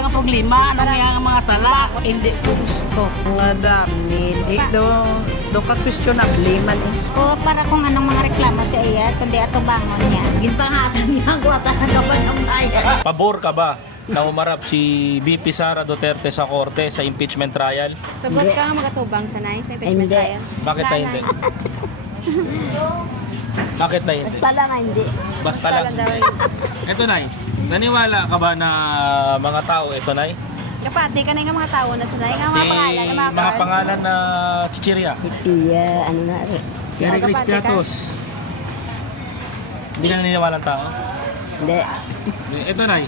nga problema, ano nga mga sala. Hindi ko gusto. Mga dami, di do ka questionable man eh. O para kung anong mga reklamo siya iya, kundi ato bangon niya. Gintangatan niya, guwata na gaban ang bayan. Pabor ka ba na umarap si VP Sara Duterte sa korte sa impeachment trial? Sugot ka magatubang sa nice impeachment Hindi. trial. Bakit na hindi? Bakit na hindi? Tala na hindi. Basta lang. daw. Ito, Nay. Naniwala ka ba na mga tao, ito, Nay? Kapati ka na yung mga tao na sila. Yung Si mga pangalan na mga pangalan na chichirya. Ipiya, ano na rin. Gary Chris kapatid ka? Piatos. Hindi ka naniniwala ng tao? Hindi. Ito, Nay.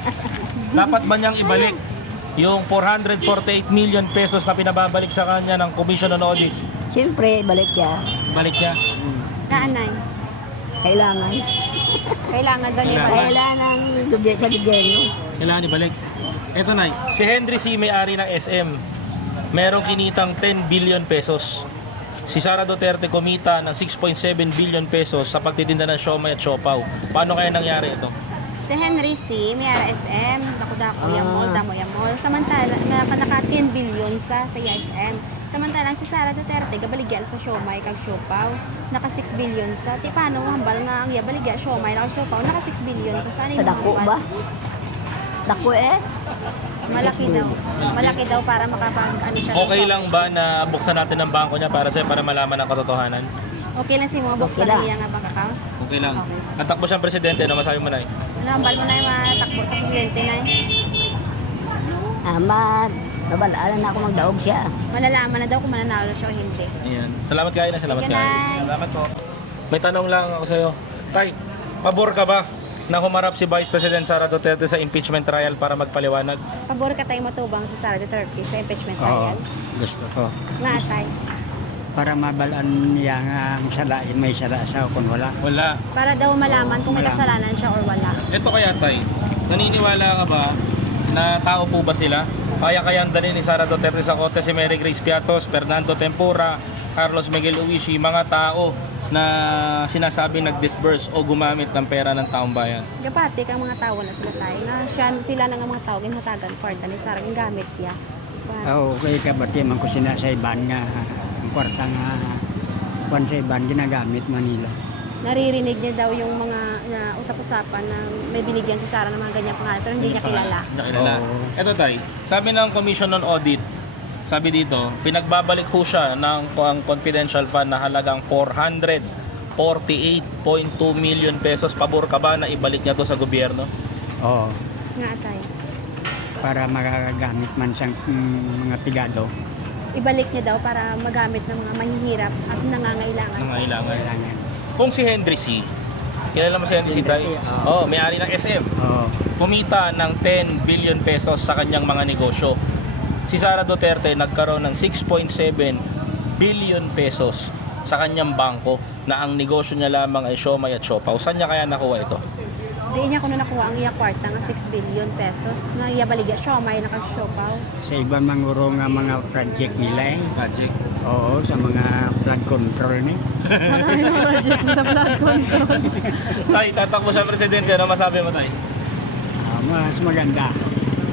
Dapat ba niyang ibalik yung 448 million pesos na pinababalik sa kanya ng Commission on Audit? Siyempre, balik niya. Balik niya. Kaanay. Kailangan. Kailangan daw niya Kailangan. pala. Kailangan sa gobyerno. Kailangan ibalik. Ito, Nay. Si Henry C. may-ari ng SM. Merong kinitang 10 billion pesos. Si Sara Duterte kumita ng 6.7 billion pesos sa pagtitinda ng siomai at siopaw. Paano kaya nangyari ito? Si Henry C. may SM. Dako-dako, yamol, damo yamol. Samantala, naka 10 billion sa SM. Samantalang si Sara Duterte, gabaligyan sa siomai kag siopaw. Naka 6 billion sa. Ti paano hambal nga ang yabaligyan siomai kag siopaw. Naka 6 billion pa. Saan yung Dako ba? Dako eh. Malaki daw. Malaki daw para makapag ano siya. Okay lang ba na buksan natin ang bangko niya para sa'yo para malaman ang katotohanan? Okay lang si mga buksan Okay lang. niya nga bank account. Okay lang. Natakbo siyang presidente, ano masabi mo, Nay? Ano, hambal mo na yung matakbo sa presidente na Nabalaan na ako magdaog siya. malalaman na daw kung mananalo siya o hindi. Ayan. Salamat kayo na, salamat Good kayo. night. Salamat po. May tanong lang ako sa'yo. Tay, pabor ka ba na humarap si Vice President Sara Duterte sa impeachment trial para magpaliwanag? Pabor ka tayo matubang sa Sara Duterte sa impeachment Oo, trial. gusto ko. Nga atay. Para mabalaan niya nga ang sala, may sala sa kung wala. Wala. Para daw malaman kung may kasalanan siya or wala. Ito kaya, Tay, naniniwala ka ba na tao po ba sila? Kaya-kayang dalhin ni Sara Duterte sa korte si Mary Grace Piatos, Fernando Tempura, Carlos Miguel Uishi, mga tao na sinasabing nag-disburse o gumamit ng pera ng taong bayan. Gapati kang mga tao na sila tayo. Na sila na nga mga tao ginhatagan kwarta ni Sara yung gamit niya. Okay ka ba man ko sa iban nga, ang kwarta nga, kwan sa iban ginagamit Manila. Naririnig niya daw yung mga usap-usapan na may binigyan si Sara ng mga ganyang pangalan pero hindi niya kilala. Nakilala. Oo. Ito, Tay, sabi ng Commission on Audit, sabi dito, pinagbabalik ho siya ng ang confidential fund na halagang 448.2 million pesos. Pabor ka ba na ibalik niya to sa gobyerno? Oo, Nga atay. para magagamit man sa mga pigado. Ibalik niya daw para magamit ng mga mahihirap at nangangailangan. Nangailangan. Kailangan. Kung si Henry C., kilala mo si Henry C. Henry Tay? C., oo. may-ari ng SM. Oo, Kumita ng 10 billion pesos sa kanyang mga negosyo. Si Sara Duterte nagkaroon ng 6.7 billion pesos sa kanyang bangko na ang negosyo niya lamang ay siomai at siopaw. Saan niya kaya nakuha ito? Di niya kuno nakuha ang iya kwarta nga 6 billion pesos nga iya baligya siya may nakasyopaw. sa ibang manguro nga mga project nila eh. Magic. Oo, sa mga flood control ni. Tay, tatakbo siya presidente. Ano masabi mo, Tay? Mas maganda.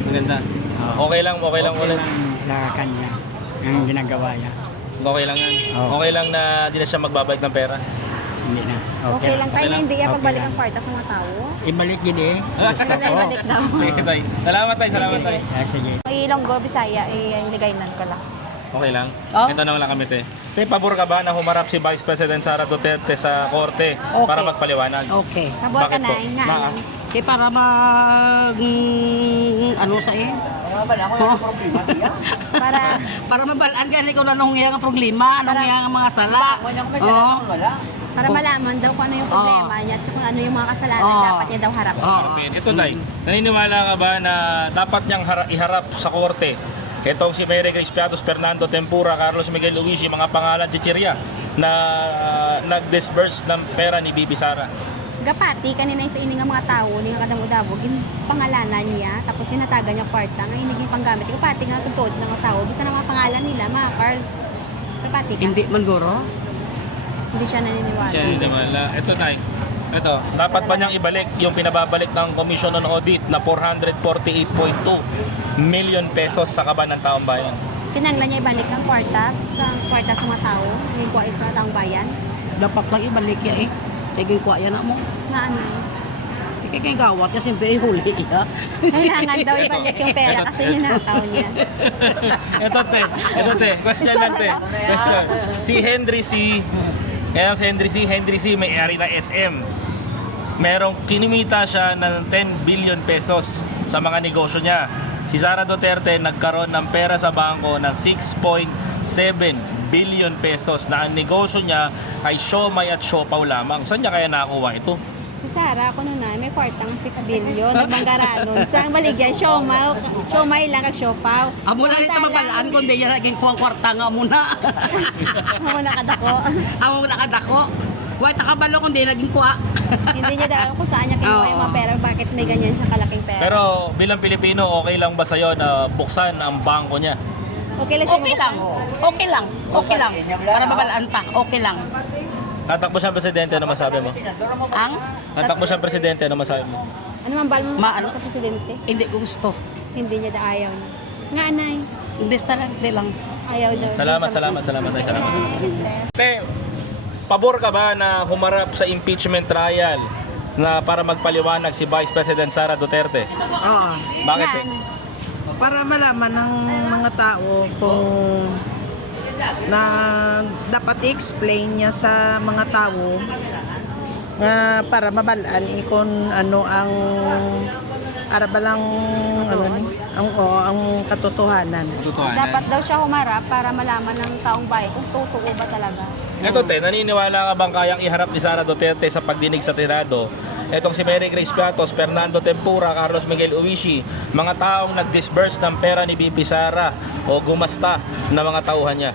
Maganda. Oo. Okay lang ulit. lang sa kanya, ang ginagawa niya. Okay lang yan. Oo. Okay lang na di na siya magbabalik ng pera. Hindi na. Okay lang tayo Okay na lang. hindi iya Okay pagbalik lang. ang kwarta sa mga tao. Ibalik gini eh. Gusto ko. Ibalik daw. Sige, Tay. Salamat, Tay. Salamat, Tay. Sige. May Ilonggo, Bisaya, iligaynan ko lang. Okay lang. Oh. May tanong lang kami, Tay. Tay, pabor ka ba na humarap si Vice President Sara Duterte sa korte para magpaliwanag? Okay. Pabor ka Bakit na, po? nga. Ma- Kaya para ano sa para mabalaan ka ikaw na nung nga problema, anong nga mga sala. Oo. Para malaman daw kung ano yung problema niya at kung ano yung mga kasalanan dapat niya daw harapin. Harapin. Ito, Tay. Naniniwala ka ba na dapat niyang iharap sa korte itong si Mary Grace Piatos, Fernando Tempura, Carlos Miguel Uishi, mga pangalan chichirya na nag-disburse ng pera ni Bibi Sara? Gapati, kanina yung sa ini nga mga tao, ni nga kadamo-dabo, pangalanan niya, tapos ginataga niya kwarta, nga hindi panggamit. Gapati nga tungtod sa mga tao, bisa na mga pangalan nila, mga Carls. Gapati ka. Hindi man guro. Hindi siya naniniwala. Siya naniniwala. Ito, Tay. Ito, dapat ba niyang ibalik yung pinababalik ng Commission on Audit na 448.2 million pesos sa kaban ng taong bayan? Kinanglan niya ibalik ang kwarta sa mga tao, yung kuha sa taong bayan. Dapat lang ibalik ya eh. Kaya kuha yan na mo. Na ano, Kaya gawat ya, siyempre huli ya. kailangan daw ibalik yung pera kasi ninakaw niya. Ito te, question lang te. Question. Si Henry C. Henry C. may-ari ng SM. Merong kinimita siya ng 10 billion pesos sa mga negosyo niya. Si Sara Duterte nagkaroon ng pera sa bangko ng 6.7 billion pesos na ang negosyo niya ay siomay at siopaw lamang. Saan niya kaya nakuha ito? Si Sara, ako nun na, may kwartang 6 billion, nagbanggaran nun. Saan baligyan, siomay lang at siopaw. Amo na rin mabalaan kundi yan naging kuwang kwarta nga muna. Ako nakadako. Amo nakadako. Why takabalo kundi naging kuha. Hindi niya daw alam kung saan niya kinuha yung mga pera, bakit may ganyan siya kalaking pera. Pero bilang Pilipino, okay lang ba sa'yo na buksan ang bangko niya? Okay lang siya Okay lang. Okay lang. Okay lang. Para mabalaan ta. Okay lang. Tatakbo siyang presidente, ano masabi mo? Ang Tatakbo siyang presidente, ano masabi mo? Ano man bal mo Maano? sa presidente? hindi ko gusto. Hindi niya daw ayaw niya. Nga anay, Hindi lang. ayaw daw. Salamat. Te, pabor ka ba na humarap sa impeachment trial na para magpaliwanag si Vice President Sara Duterte? Oo. Bakit eh? Para malaman ng mga tao kung na dapat i-explain niya sa mga tao nga para mabalaan kung ano ang arabalang ang katotohanan. Dapat daw siya humarap para malaman ng taong bayan kung totoo ba talaga. Ito te, naniniwala ka bang kayang iharap ni Sara Duterte sa pagdinig sa Senado? Etong si Mary Grace Piatos, Fernando Tempura, Carlos Miguel Uwishi, mga taong nag-disburse ng pera ni BP Sara o gumasta na mga tauhan niya.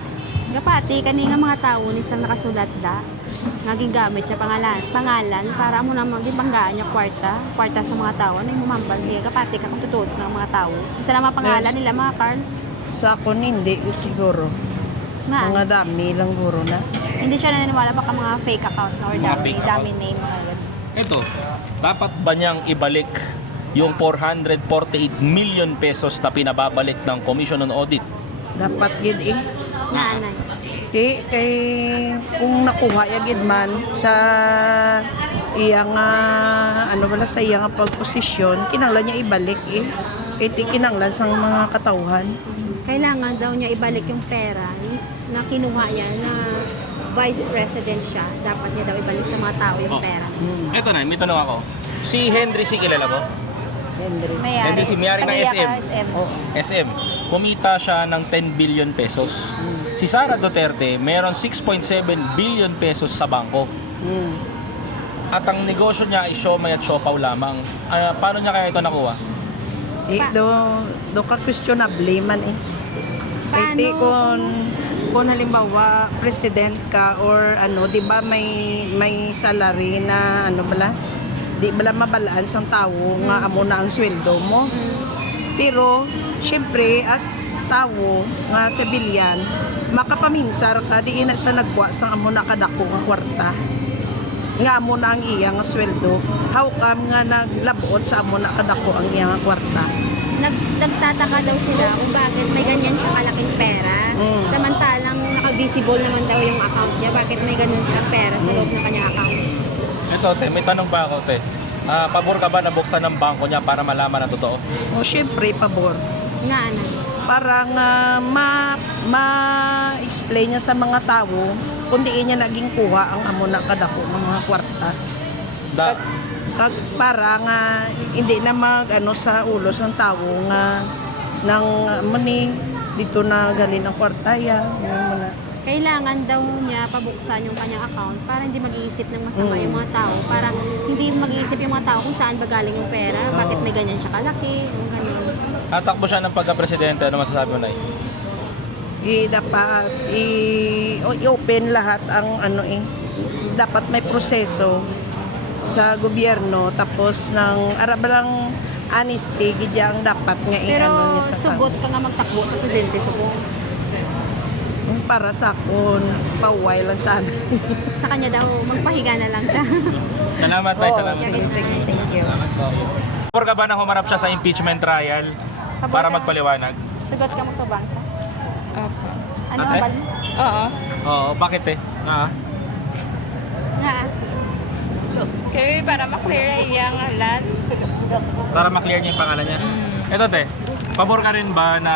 Kapati, kanina mga tao ni sa nakasulat da, naging gamit siya pangalan para mo na magibanggaan niya kwarta sa mga tao. Ano yung mumambal siya? Kapati ka kung totoo ng mga tao. Isa lang mga pangalan nila, mga Carls. Sa akin hindi siguro. Nga, Mga dami lang guro na. hindi siya naniniwala baka mga fake account na or Mga fake account. dami name. Mga ganun. Ito, dapat ba niyang ibalik yung 448 million pesos na pinababalik ng Commission on Audit? Dapat gid Nga, anay. kay kung nakuha ya gid man sa iyang sa iyang pagposisyon kinahanglan niya ibalik kay ti kinahanglan sang mga katauhan. Kailangan daw niya ibalik yung pera na kinuha niya na vice president siya. Dapat niya daw ibalik sa mga tao yung pera. Ito na, may tanong ako. Si Henry C. kilala mo? Henry C. May-ari ng SM. SM. Kumita siya ng 10 billion pesos. Si Sara Duterte, meron 6.7 billion pesos sa bangko. At ang negosyo niya ay siomay at siopaw lamang. Paano niya kaya ito nakuha? Do ka questionable man Kay ti kung halimbawa president ka or di ba may salary na di bala mabalaan sang tao nga amo na ang sweldo mo. Pero syempre as tao nga civilian makapaminsar ka di ina sa nagwa sang amo na kadako nga kwarta nga amo na ang iya nga sweldo how come nga naglabot sa amo na kadako ang iya nga kwarta. Nagtataka daw sila kung bakit may ganyan siya kalaking pera. Samantalang naka-visible naman daw yung account niya. Bakit may ganun siyang pera sa loob ng kanyang account? Ito, te, may tanong pa ako, te. Pabor ka ba na buksan ng bangko niya para malaman ang totoo? O syempre pabor Nga, ano? para nga ma-explain niya sa mga tao kung di niya naging kuha ang amo na kadako ng mga kwarta. Para nga hindi na sa ulo ng tao nga nang money dito na galing ang kwarta ya. Kailangan daw niya pabuksan yung kanyang account para hindi mag-iisip ng masama yung mga tao. Para hindi mag-iisip yung mga tao kung saan ba galing yung pera, bakit may ganyan siya kalaki, yung ganun. Tatakbo siya ng pagka-presidente, ano masasabi mo na Dapat i-open lahat ang dapat may proseso sa gobyerno tapos ng arabalang honesty gid ang dapat nga Pero niya sa sugot ka nga magtakbo sa presidente, sugot. para sa akon, pauway lang sa amin. Sa kanya daw, magpahiga na lang siya. Salamat tayo, Oo, salamat. sige, sige, thank you. Salamat po. Pabor ka ba na humarap siya sa impeachment trial para magpaliwanag? Sagot ka magpabangsa. Opo. Ano Ate? ang bal? Oo. Oo, bakit eh? Nga. Kaya para maklear ay iyang halan. Para maklear niya yung pangalan niya. Ito te, pabor ka rin ba na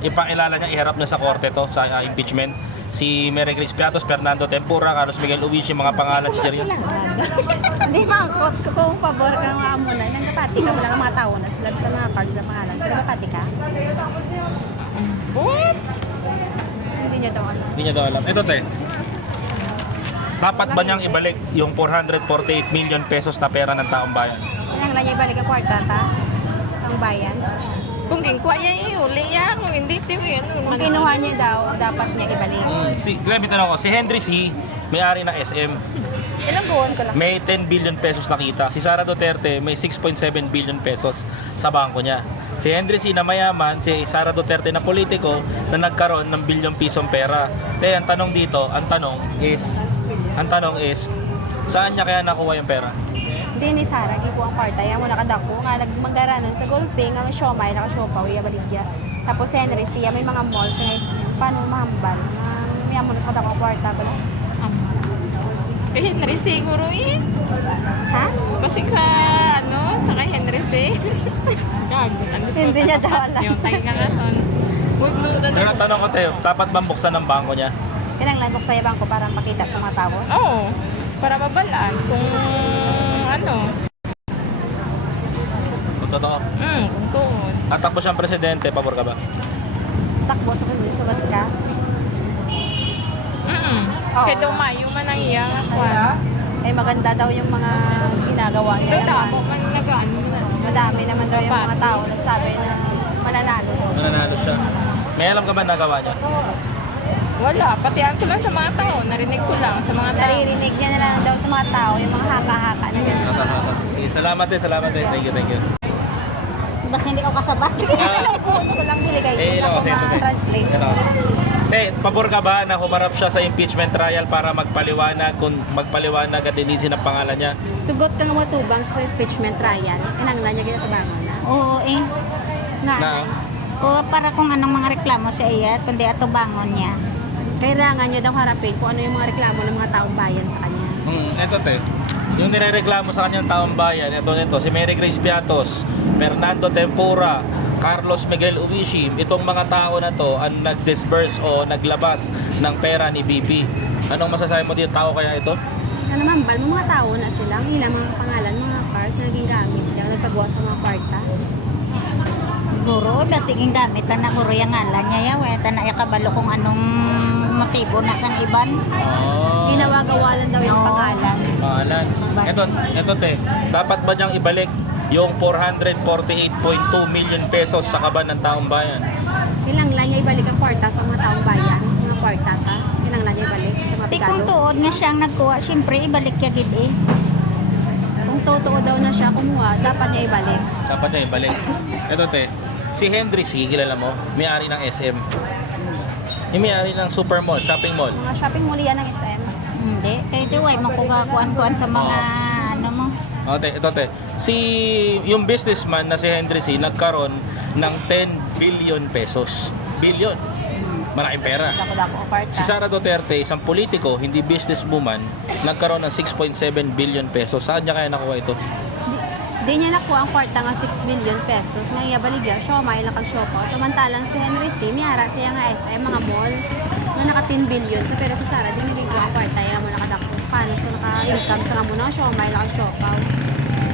ipakilala niya, iharap na sa korte to sa impeachment si Mary Grace Piatos, Fernando Tempura, Carlos Miguel Ubici, mga pangalan si Cherio? Hindi mga kung pabor ka nga muna, nagkapati ka wala mga tao na sila sa mga cards na pangalan. Nagkapati ka? What? Hindi niya daw ano. Hindi niya daw alam. Ito te, dapat ba niyang ibalik yung 448 million pesos na pera ng taong bayan? Kailangan lang niya ibalik ang kwarta ta, ang bayan. Kung kinkwa niya iuli ya, kung hindi tiwin. Kung kinuha niya daw, dapat niya ibalik. Grabe tanong ko, si Henry C., may-ari ng SM, Ilang buwan ko lang. may 10 billion pesos nakita. Si Sara Duterte may 6.7 billion pesos sa bangko niya. Si Henry C. na mayaman, si Sara Duterte na politiko na nagkaroon ng bilyong pisong pera. Kaya ang tanong dito, ang tanong is, saan niya kaya nakuha yung pera? Hindi ni Sara, gipo ang kwarta. Yan mo nakadako. Nga nagmangaranon sa golfing, ang siomay, naka-siopaw, iya baligya. Tapos si Henry siya, may mga mall siya na paano mahambal. May mo na sa kadako ang kwarta ko lang. Kay Henry C. siguro eh. Ha? Basig sa sa kay Henry C. Gago. Hindi niya daw alam. Yung tayo nga nun. Pero tanong ko tayo, dapat bang buksan ng bangko niya? Kailang lang buksa yung bangko para makita sa mga tao. Oo. Para mabalaan kung Kung totoo. kung tuon. At takbo siyang presidente, pabor ka ba? Takbo sa pagbilis, sugat ka. Oo. Kaya daw mayo man ang iyang akwan. Eh maganda daw yung mga ginagawa niya. Ito damo man nagaan mo na. Madami naman daw yung mga tao na sabi na mananalo. Nananalo siya. May alam ka ba nagawa niya? Wala. Patihan ko lang sa mga tao. Narinig ko lang sa mga tao. Naririnig niya na lang daw sa mga tao yung mga haka-haka na gano'n. Sige, salamat eh. Thank you. Basta hindi ko kasabat. Ito lang biligay. Eh, Ako okay, okay. ma-translate. Pabor ka ba na humarap siya sa impeachment trial para magpaliwanag at linisin ang pangalan niya? Sugot ka nga matubang sa impeachment trial. Inanglan niya ginatabangan na. Oo eh. Na, O para kung anong mga reklamo siya iya, kundi atubangon niya. Kailangan niya daw harapin kung ano yung mga reklamo ng mga taong bayan sa kanya. Ito yung nirereklamo sa kanyang taong bayan, ito, si Mary Grace Piatos, Fernando Tempura, Carlos Miguel Ubici, itong mga tao na to ang nag-disburse o naglabas ng pera ni BP. Anong masasabi mo dito, tao kaya ito? Ano naman, mga tao na sila. Ang ilang mga pangalan, mga cars na naging gamit niya. Nagtagawa sa mga kwarta. Guro, basiging gamit na guro yung ngalan niya ya. Weta na yakabalo kung anong motibo na sang iban. Ginawa-gawa lang daw yung pangalan. Pangalan. Ito dapat ba niyang ibalik yung 448.2 million pesos sa kaban ng taong bayan? Kinanglan niya ibalik ang kwarta sa mga taong bayan. Mga kwarta ka. Kinanglan niya ibalik sa mga Di pigado. kung tuod nga siyang nagkuha, siyempre ibalik niya gid eh. Kung totoo daw na siya kumuha, dapat niya ibalik. Dapat niya ibalik. Ito si Henry C., kilala mo, may-ari ng SM. Yung may-ari ng super mall, shopping mall. Mga shopping mall yan ng SM. Hindi, kaya di way makukuha-kuhan sa mga mo. Ito yung businessman na si Henry C. nagkaroon ng 10 billion pesos. Billion. Malaking pera. Dako-dako ang kwarta. Si Sara Duterte, isang politiko, hindi businesswoman, nagkaroon ng 6.7 billion pesos. Saan niya kaya nakuha ito? Di niya nakuha ang kwarta nga 6 billion pesos. Ngayon baligya, siomay lang kag-siopaw. Samantalang si Henry C. Miyara siya nga SM, mga mall, na naka 10 billion. So, pero si Sara, di naging ang kwarta. Yan mo nakadako. Paano siya naka-income sa nga muna, siomay lang kag-siopaw.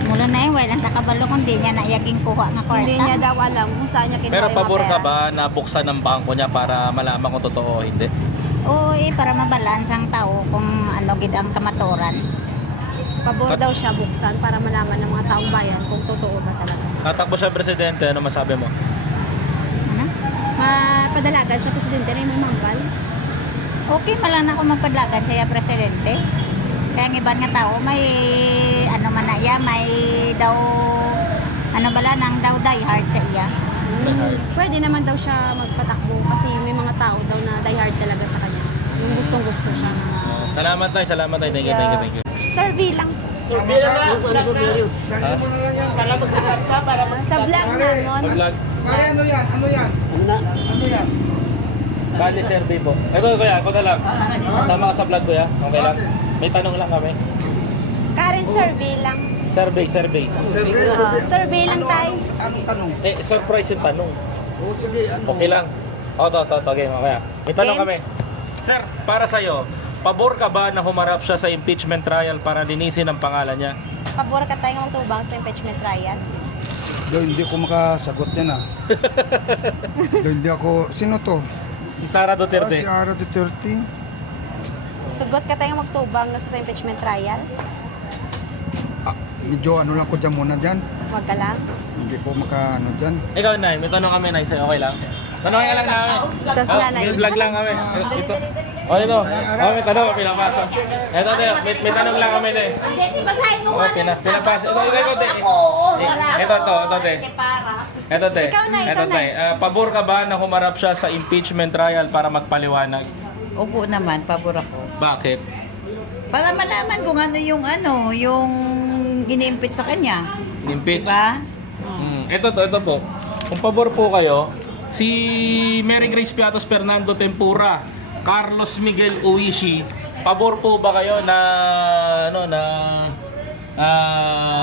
Mula na eh, walang takabalo kung di niya naiyaging kuha nga kwarta. Hindi niya daw alam kung saan niya kinuha Pero yung mga pabor ka pera. ba na buksan ng bangko niya para malaman kung totoo o hindi? Oo eh, para mabalance ang tao kung ano gid ang kamaturan. Pabor daw siya buksan para malaman ng mga taong bayan kung totoo ba talaga. Natakbo siya presidente, ano masabi mo? Ano? Mapadalagan sa presidente rin may mangkal. Okay pala na ako magpadlagan siya presidente. Kaya ang ibang nga tao may ano man na iya, may daw ano bala nang daw die hard sa iya. Pwede naman daw siya magpatakbo kasi may mga tao daw na diehard talaga sa kanya. Yung gustong-gusto siya. Salamat tayo, salamat tayo. Thank you, thank you, thank you. Survey lang. Sa vlog namon. Vlog. Ano yan? Bali survey po. Ito kuya, ako na lang. Sama ka sa vlog kuya. Okay lang. May tanong lang kami. Karen, survey lang. Survey. Survey lang tayo. Anong tanong? Surprise yung tanong. Sige, Okay lang. To, game kaya. May tanong Game. kami. Sir, para sa'yo, pabor ka ba na humarap siya sa impeachment trial para linisin ang pangalan niya? Pabor ka tayong magtubang sa impeachment trial. Hindi ko makasagot yan hindi ako, sino to? Si Sara Duterte. Si Ara Duterte. Sugot ka tayong magtubang na sa impeachment trial. Medyo ano lang ko dyan muna dyan. Huwag ka lang. Hindi ko makaano dyan. Ikaw, Nay, may tanong kami, Nay, sa'yo. Okay lang? Tanongin ka lang namin. Tapos nanay. May vlog lang kami. Ito. Ito. May tanong, pinapasa. Ito, may tanong lang kami, Nay. Pinapasa. Ito, te. Pabor ka ba na humarap siya sa impeachment trial para magpaliwanag? Opo naman, pabor ako. Bakit? Para malaman kung ano yung ini-impeach sa kanya. Impeach? Diba? Ito po. Kung pabor po kayo, si Mary Grace Piatos Fernando Tempura, Carlos Miguel Uishi, pabor po ba kayo na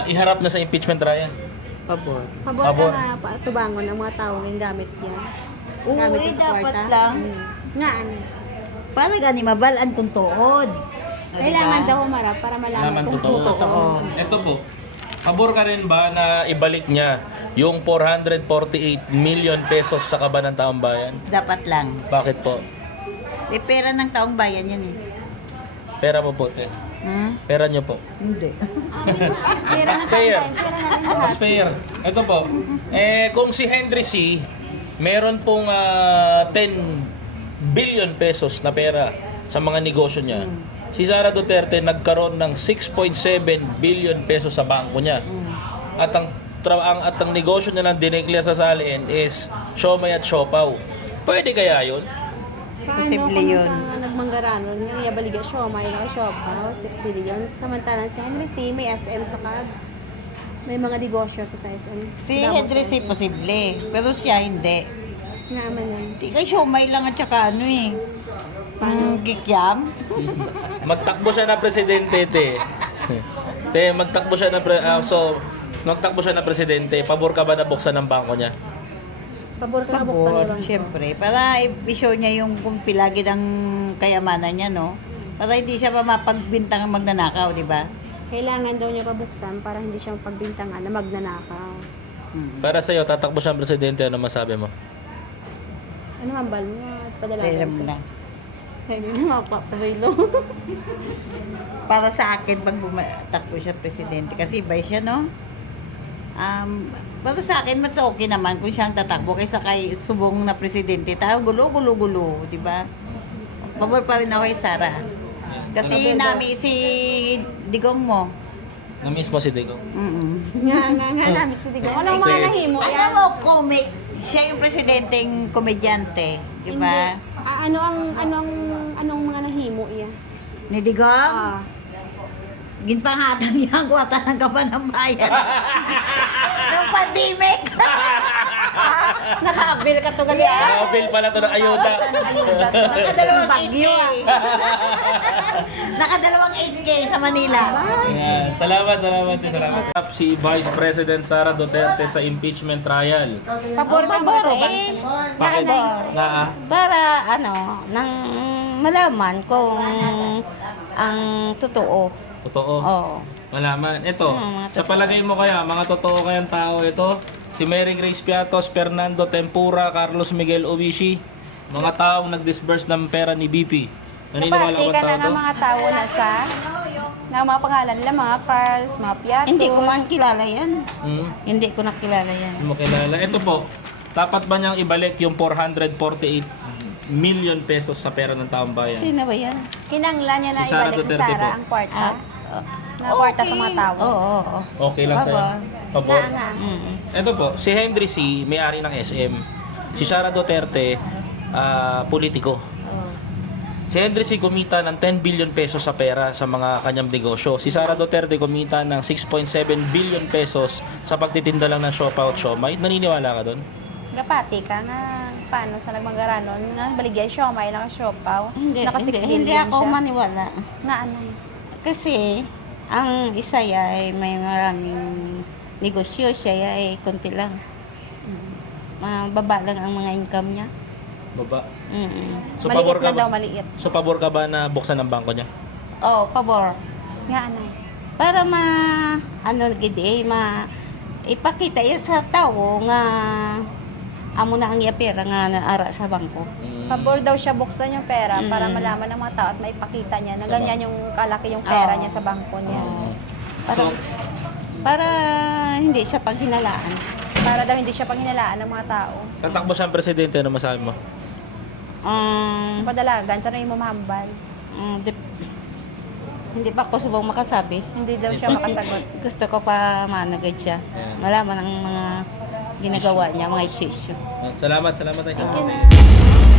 iharap na sa impeachment trial? Pabor. Pabor Pabor. ka na tubangon ng mga tao ng gamit yan. Oo, Gamit sa dapat suporta. lang. Nga, ano. Para gani mabalaan kung tuod. Kailangan daw humarap para malaman Malaman kung totoo. Totoo. Ito po. Pabor ka rin ba na ibalik niya yung 448 million pesos sa kaba ng taong bayan? Dapat lang. Bakit po? Pera ng taong bayan yan eh. Pera mo po, te. Pera niyo po. Hindi. Pera na Taxpayer. tayo, pera na rin lahat. Taxpayer. Ito po. Kung si Henry C. meron pong 10 billion pesos na pera sa mga negosyo niya. Si Sara Duterte nagkaroon ng 6.7 billion pesos sa bangko niya. At ang negosyo niya lang dineclare sa saliin is siomay at siopaw. Pwede kaya yun? Posible kung yun. sa nagmanggaranon, nga yabaliga siya, may naka-shop, 6 billion. Samantalang si Henry C. may SM sa CAG. May mga negosyo sa SM. Si Henry C. posible, pero siya hindi. Nga man yan. Di kay siomay lang at saka ano eh. Kikiam. Magtakbo siya na presidente, te. Magtakbo siya na magtakbo siya na presidente. Pabor ka ba na buksan ng bangko niya? Pabor ka na buksan Pabor, yung syempre. Para i-show niya yung kung pilagi ng kayamanan niya, no? Para hindi siya pa mapagbintang magnanakaw, di ba? Kailangan daw niya pabuksan para hindi siya pagbintangan na magnanakaw. Para sa'yo, tatakbo siya ang presidente, ano masabi mo? Ano man bal mo? Padala Pera mo lang. Kaya na mapap sa baylo. Para sa akin, pag takbo siya presidente, kasi iba siya, no? Para sa akin, mas okay naman kung siyang tatakbo kaysa kay subong na presidente. Tayo, gulo, di ba? Pabor pa rin ako kay Sara. Kasi nami si Digong mo. Na-miss mo si Digong? nga namin si Digong. Walang mga Sige. nahimo Ano yan. mo, comic? Siya yung presidenteng komedyante, di ba? Anong mga nahimo iya? Ni Digong? Ah. Ginpangatang niya ang kwata ng kaban ng bayan. Nung pandemic. Nakabil ka to gali. Bill pala to ng ayuda. Nakadalawang 8K. Bagyo, Nakadalawang 8K sa Manila. Ayan. Salamat. Si Vice President Sara Duterte sa impeachment trial. Pabor ka Pabor ba? eh. Bakit? Nga Para nang malaman kung ang totoo. Totoo. Oo. Malaman. Ito, mga sa palagay mo kaya, mga totoo kayang tao ito, si Mary Grace Piatos, Fernando Tempura, Carlos Miguel Ubishi, mga taong nag-disburse ng pera ni BP. Naniniwala Napati ba ka tao na to? ng mga tao na sa mga pangalan nila, mga Carls, mga Piatos. Hindi ko man kilala yan. Hmm? Hindi ko nakilala yan. Hindi mo kilala. Ito po, dapat ba niyang ibalik yung 448 million pesos sa pera ng taong bayan? Sino ba yan? Kinanglan niya na Si Sara ibalik ni Duterte Sara po. ang kwarta. Na kwarta sa mga tao. Oo. Okay lang sa'yo? Pabor? Na. Ito po, si Henry C., may-ari ng SM. Si Sara Duterte, politiko. Si Henry C. kumita ng 10 billion pesos sa pera sa mga kanyang negosyo. Si Sara Duterte kumita ng 6.7 billion pesos sa pagtitinda lang ng siopaw at siomay. Naniniwala ka doon? Gapati ka nga, paano sa nagmangaranon, nga baligyan siya, may lang siopaw. Naka 6 billion Hindi ako siya. maniwala. Na ano? Kasi, ang isa ay may maraming negosyo, siya ay konti lang. Mababa lang ang mga income niya. Baba. So, Maliit pabor ka na daw, ba? maliit. So, pabor ka ba na buksan ang bangko niya? Oh, pabor. Nga ano? Para ipakita iya sa tao nga amo na ang iya pera nga naara sa bangko. Pabor daw siya buksan yung pera para malaman ng mga tao at maipakita niya na ganyan yung kalaki yung pera niya sa bangko niya. Para, So, para hindi siya paghinalaan. Para daw hindi siya panghinalaan ng mga tao. tatakbo siyang presidente, ano masabi mo? Padalagan, sana yung mamahambal. Hindi pa ako subong makasabi. Hindi daw siya makasagot. Gusto ko pa managad siya. Malaman ang mga ginagawa niya, mga issue. Salamat. Thank you na.